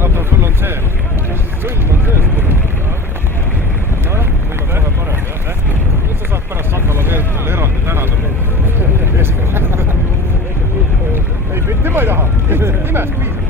vaata, sul on see sõlm on sees. Nojah, meil on kohe parem, jah. Nüüd sa saad pärast Sakala teetel eraldi tänada. Ei, tema ei taha. Nimest piisab.